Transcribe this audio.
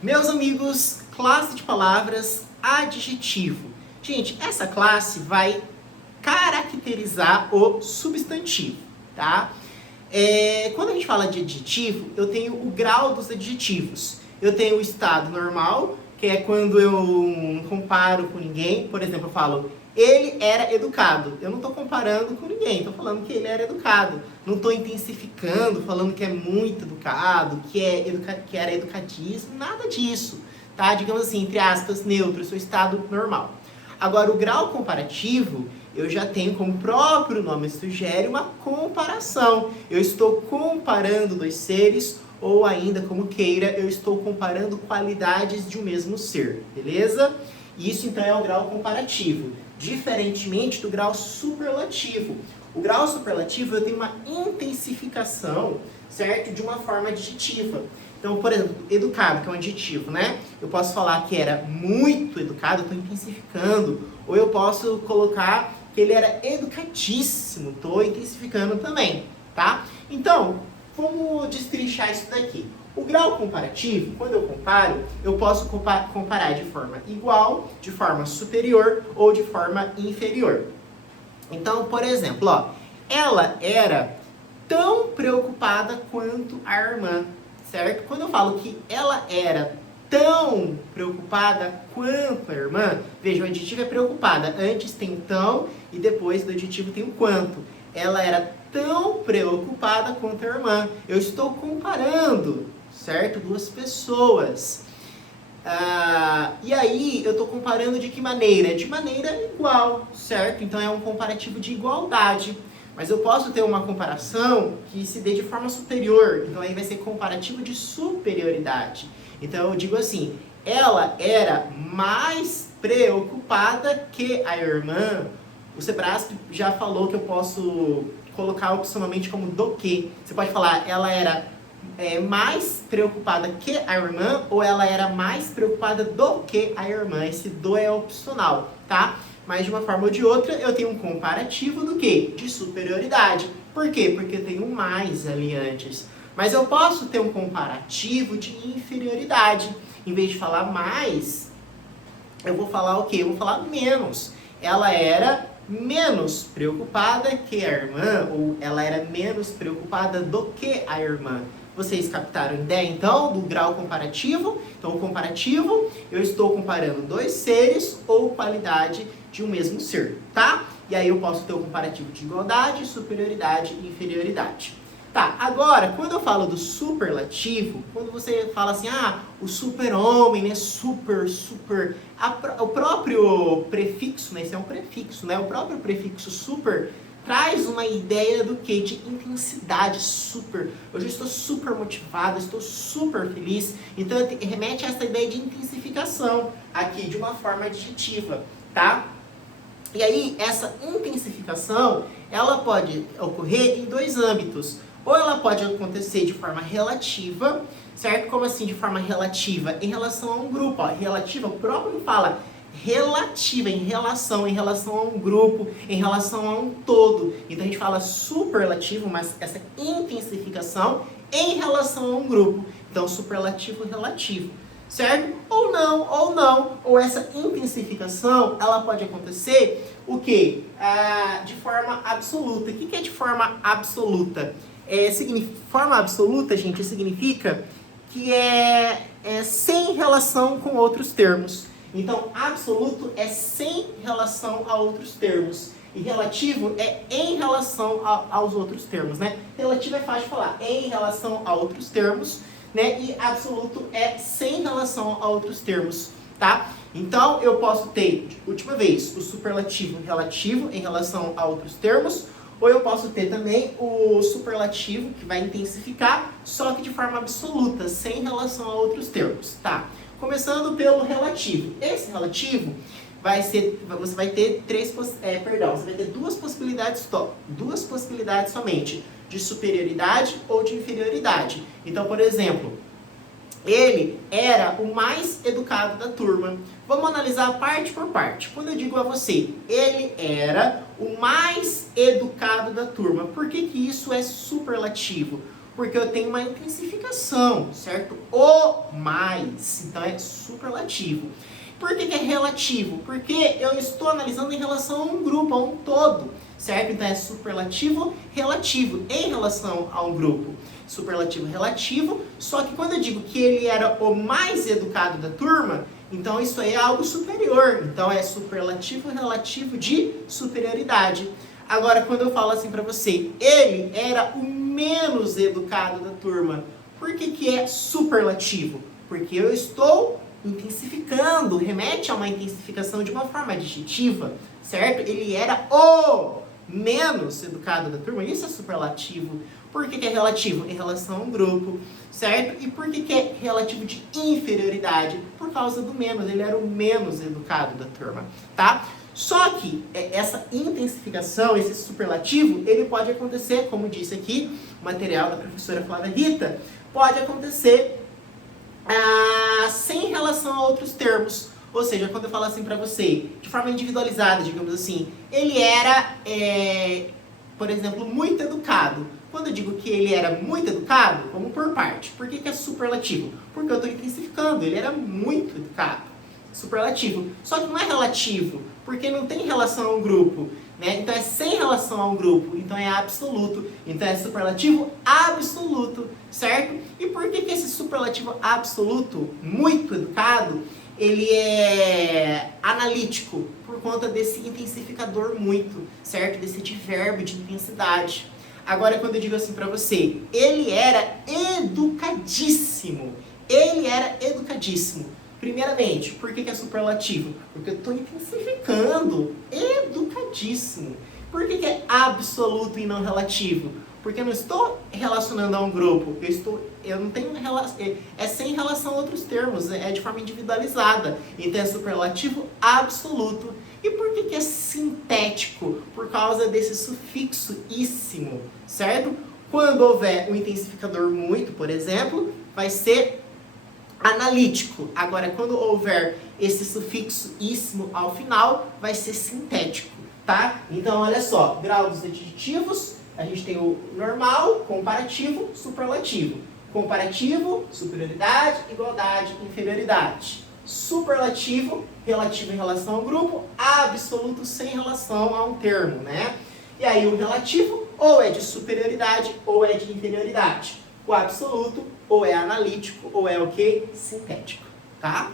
Meus amigos, classe de palavras adjetivo. Gente, essa classe vai caracterizar o substantivo, tá? Quando a gente fala de adjetivo, eu tenho o grau dos adjetivos. Eu tenho o estado normal, que é quando eu não comparo com ninguém. Por exemplo, eu falo, ele era educado. Eu não estou comparando com ninguém, estou falando que ele era educado. Não estou intensificando, falando que é muito educado, que era educadíssimo, nada disso. Tá? Digamos assim, entre aspas, neutro, seu estado normal. Agora, o grau comparativo, eu já tenho, como o próprio nome sugere, uma comparação. Eu estou comparando dois seres, ou ainda, como queira, eu estou comparando qualidades de um mesmo ser, beleza? Isso, então, é o grau comparativo, diferentemente do grau superlativo. O grau superlativo, eu tenho uma intensificação, certo? De uma forma adjetiva. Então, por exemplo, educado, que é um adjetivo, né? Eu posso falar que era muito educado, eu estou intensificando. Ou eu posso colocar que ele era educadíssimo, estou intensificando também, tá? Então, vamos destrinchar isso daqui. O grau comparativo, quando eu comparo, eu posso comparar de forma igual, de forma superior ou de forma inferior. Então, por exemplo, ó, ela era tão preocupada quanto a irmã, certo? Quando eu falo que ela era tão preocupada quanto a irmã, veja, o adjetivo é preocupada. Antes tem tão e depois do adjetivo tem o quanto. Ela era tão preocupada quanto a irmã. Eu estou comparando, certo? Duas pessoas. E aí, eu estou comparando de que maneira? De maneira igual, certo? Então, é um comparativo de igualdade. Mas eu posso ter uma comparação que se dê de forma superior. Então, aí vai ser comparativo de superioridade. Então, eu digo assim, ela era mais preocupada que a irmã. O Sebrasp já falou que eu posso colocar opcionalmente como do que. Você pode falar, ela era mais preocupada que a irmã, ou ela era mais preocupada do que a irmã. Esse do é opcional, tá? Mas de uma forma ou de outra, eu tenho um comparativo do quê? De superioridade. Por quê? Porque eu tenho um mais ali antes. Mas eu posso ter um comparativo de inferioridade. Em vez de falar mais, eu vou falar o quê? Eu vou falar menos. Ela era menos preocupada que a irmã, ou ela era menos preocupada do que a irmã. Vocês captaram a ideia, então, do grau comparativo? Então, o comparativo, eu estou comparando dois seres ou qualidade de um mesmo ser, tá? E aí eu posso ter o comparativo de igualdade, superioridade e inferioridade. Tá, agora, quando eu falo do superlativo, quando você fala assim, o super-homem, né, super, o próprio prefixo, né, esse é um prefixo, né, o próprio prefixo super traz uma ideia do que? De intensidade, super. Eu já estou super motivado, estou super feliz. Então, remete a essa ideia de intensificação aqui, de uma forma adjetiva, tá? E aí, essa intensificação, ela pode ocorrer em dois âmbitos. Ou ela pode acontecer de forma relativa, certo? Como assim de forma relativa? Em relação a um grupo. Ó, relativa, o próprio fala relativa, em relação a um grupo, em relação a um todo. Então a gente fala superlativo, mas essa intensificação em relação a um grupo. Então superlativo relativo, certo? Ou não. Ou essa intensificação, ela pode acontecer o quê? De forma absoluta. O que é de forma absoluta? Forma absoluta, gente, significa que é sem relação com outros termos. Então, absoluto é sem relação a outros termos. E relativo é em relação aos outros termos, né? Relativo é fácil de falar, em relação a outros termos, né? E absoluto é sem relação a outros termos, tá? Então, eu posso ter, última vez, o superlativo relativo em relação a outros termos, ou eu posso ter também o superlativo, que vai intensificar, só que de forma absoluta, sem relação a outros termos, tá? Começando pelo relativo. Esse relativo você vai ter duas possibilidades somente, de superioridade ou de inferioridade. Então, por exemplo, ele era o mais educado da turma. Vamos analisar parte por parte. Quando eu digo a você, ele era o mais educado da turma, por que isso é superlativo? Porque eu tenho uma intensificação, certo? O mais, então é superlativo. Por que é relativo? Porque eu estou analisando em relação a um grupo, a um todo, certo? Então é superlativo relativo em relação a um grupo. Superlativo relativo, só que quando eu digo que ele era o mais educado da turma, então isso aí é algo superior. Então é superlativo relativo de superioridade. Agora, quando eu falo assim pra você, ele era o menos educado da turma, por que é superlativo? Porque eu estou intensificando, remete a uma intensificação de uma forma adjetiva, certo? Ele era o menos educado da turma, isso é superlativo. Por que é relativo? Em relação a um grupo, certo? E por que é relativo de inferioridade? Por causa do menos, ele era o menos educado da turma, tá? Só que essa intensificação, esse superlativo, ele pode acontecer, como disse aqui, o material da professora Flávia Rita, pode acontecer sem relação a outros termos. Ou seja, quando eu falo assim pra você, de forma individualizada, digamos assim, ele era, por exemplo, muito educado. Quando eu digo que ele era muito educado, vamos por parte. Por que é superlativo? Porque eu estou intensificando, ele era muito educado. Superlativo. Só que não é relativo, porque não tem relação a um grupo, né? Então é sem relação a um grupo, então é absoluto. Então é superlativo absoluto, certo? E por que esse superlativo absoluto, muito educado, ele é analítico? Por conta desse intensificador muito, certo? Desse advérbio de intensidade. Agora, quando eu digo assim pra você, ele era educadíssimo. Ele era educadíssimo. Primeiramente, por que é superlativo? Porque eu estou intensificando. Educadíssimo. Por que é absoluto e não relativo? Porque eu não estou relacionando a um grupo. Eu não tenho relação. É sem relação a outros termos. É de forma individualizada. Então é superlativo absoluto. E por que é sintético? Por causa desse sufixo íssimo, certo? Quando houver um intensificador muito, por exemplo, vai ser analítico. Agora, quando houver esse sufixo íssimo ao final, vai ser sintético, tá? Então, olha só, grau dos adjetivos, a gente tem o normal, comparativo, superlativo. Comparativo, superioridade, igualdade, inferioridade. Superlativo, relativo em relação ao grupo, absoluto sem relação a um termo, né? E aí o relativo ou é de superioridade ou é de inferioridade. O absoluto ou é analítico ou é o quê? Sintético, tá?